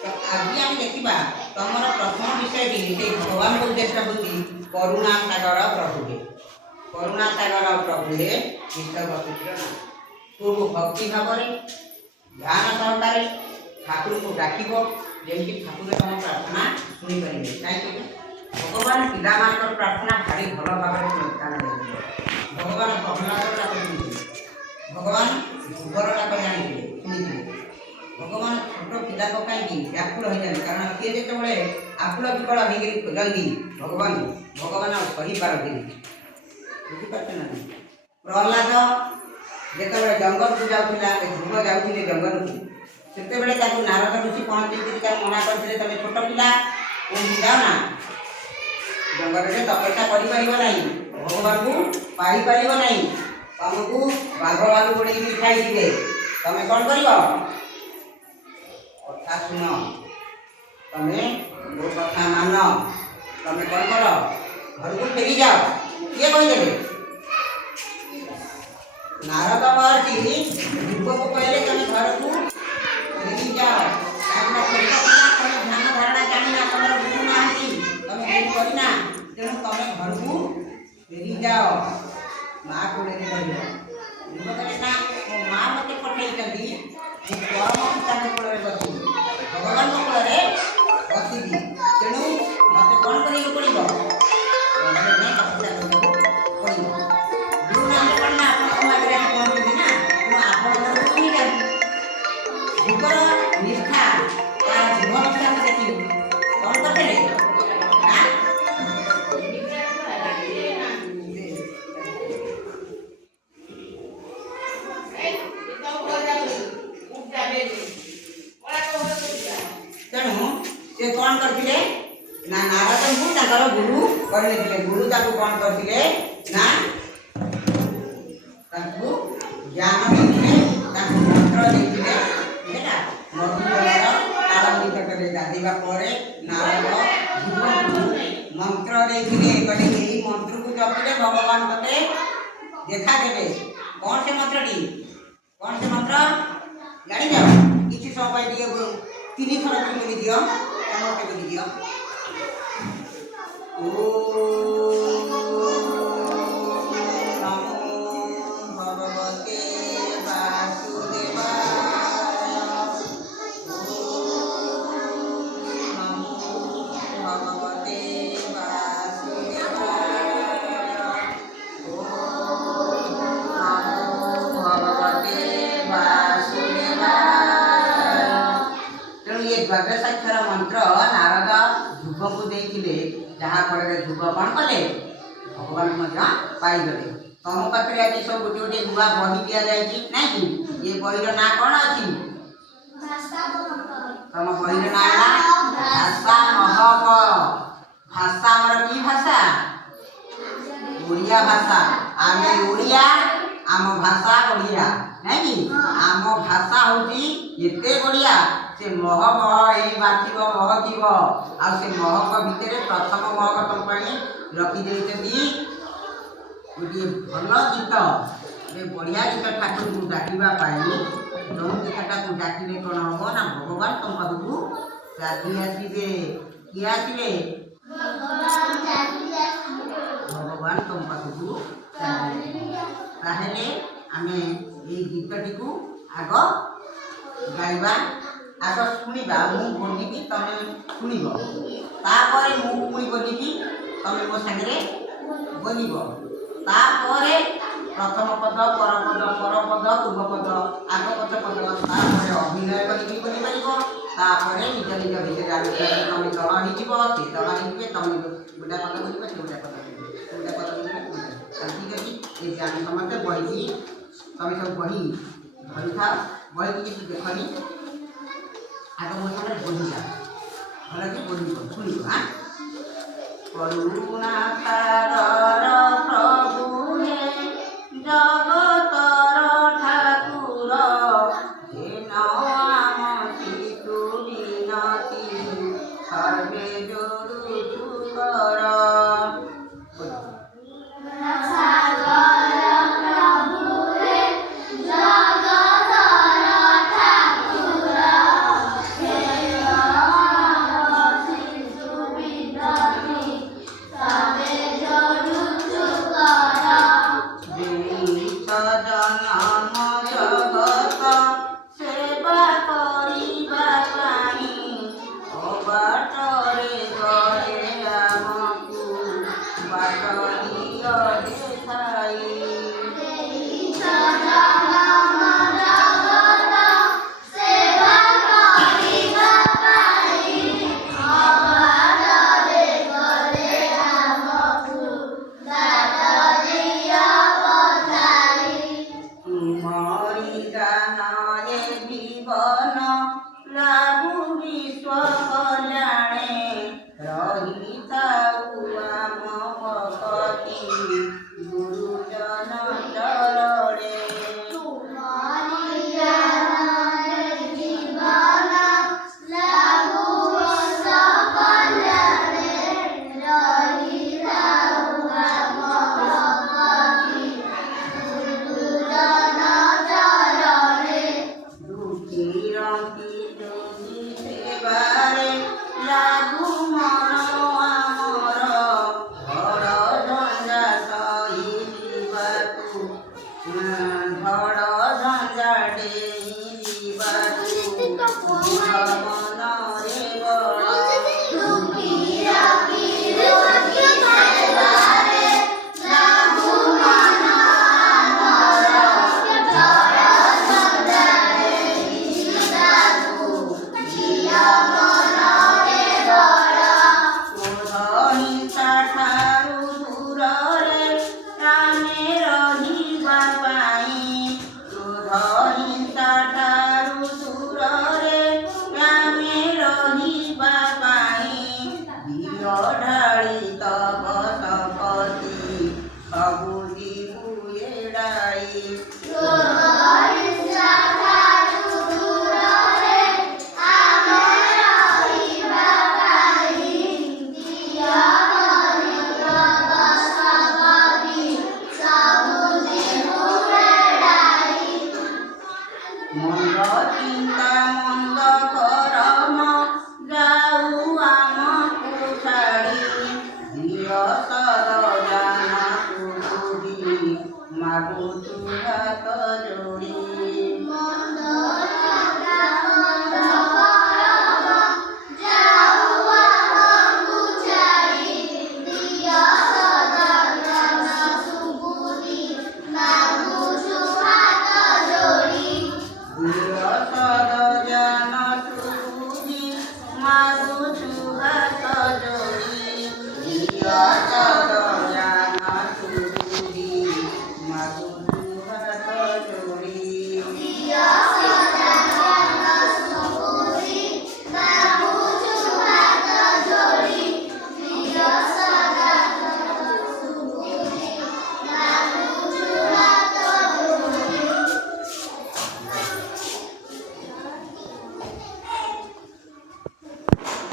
तो आज आम देखा तुम प्रथम विषय भगवान उद्देश्य हूँ करुणा सागर प्रभुले। करुणा सागर प्रभुले कृष्ण बसुचिर नाम खूब भक्ति भाव ध्यान सहकार ठाकुर को डाक जमी ठाकुर तुम प्रार्थना शुणी पारे। कहीं भगवान पिला प्रार्थना भारी भल भाव योगदान देते। भगवान प्रहलाद डाक भगवान ध्रुवर डाक जानी शुणी भगवान छोट पिला व्याकुल हो जाए कारण सी जो आकुल विकल हो खोजती भगवान भगवान सही पारती बुझीपार ना। प्रहलाद जो जंगल को जाऊला ध्रुव जाऊे जंगल को से नारद ऋषि पहुँची मना करते तुम छोट पिला जाओ ना जंगल में तपस्या कर भगवान को पाई पार ना तुमको बाघ भालू गोड़े खाई तुम कौन कर कथा शुण तुम्हें वो कथा मान तुम्हें कौन कर घर को फेरी जाओ। किए कहीदे नारद महर्षि ध्रुव को कहले तुम घर को फेरी जाओ ध्यान धारणा जाना तुम गुरु ना तुम गुरु करना तेणु तुम घर को फेरी जाओ माँ को ध्रुव कहे ना मो माँ मत पठे परम पिता कूल बस भगवान कूल बसबी तेणु मत कौन कर पड़ो तपस्या पड़ो गुरु नाम कौन ना आप पहुँचे ना तेणु आप ध्रुवर निष्ठा तार ध्रुव निष्ठा को देखी कौन करते तेणु से कौन करते ना नारद को गुरु करते गुरु ताकू कौन करते ना ज्ञान देते मंत्र देते मधुकर ताल निकट गाधेवा नारद मंत्र देते कहले मंत्र को जपिले भगवान ते देखा देवे। कौन से मंत्रटी कौन से मंत्र जानी जाओ किसी समय दिए तीन थर बोली दियो समझते बोली दियो नमो भगवते वासुदेवाय नमो भगवते वासुदेवाय नमो भगवते वासुदेवाय। तेणु ये द्वादशाक्षर मंत्र नारद ध्रुव को देते जहाँफल ध्रुव कौन कले भगवान पाईगले। तुम पाखे आज सब गोटे गोटे नुआ बही दि जाए ना कि ये बहीर ना कौन अच्छी तुम बहीर ना भाषा महक भाषा आमर कि भाषा ओडिया भाषा आम ओडिया आम भाषा बढ़िया ना कि आम भाषा हूँ एते बढ़िया से मह मह बाथिब महकिब आ से महक भितर प्रथम महक तुम रखिदे गोटे भल गीत गोटे बढ़िया गीत ठाकुर को डाकवाई जो गीतटा को डाकिले कौन हम ना भगवान तुम पाखक राधि आसवे किए आसवे भगवान तुम पाखक ताहले आमे ये गीतटी को आग गाइबा आग शुणा मु बोलिबी तमे शुणब तापर मु पुणी बोलिबी तमे मो सांगे बोलिब तापर प्रथम पद परपद परपद पूर्वपद आग पछ पद तापर अभिनय करी बोली पार तापर निज निज भितर आलोचना तमे दल हो से दल हो तमे गोटा पद बोल से गोटा पद गोटा पद बोल ठीक अच्छे ये आम समस्ते बही तमें सब बही धरी था बही किसी देखनी आग मो सामने बोली जा भल कि बोली शुण हाँ करुणा सागर प्रभु हे जगतर ठाकुर हे नाम शिशु विनती सर्वे जोड़ु कर विश्व कल्याणे रहिताऊ आम भगति गुरुजन चरणे Yeah.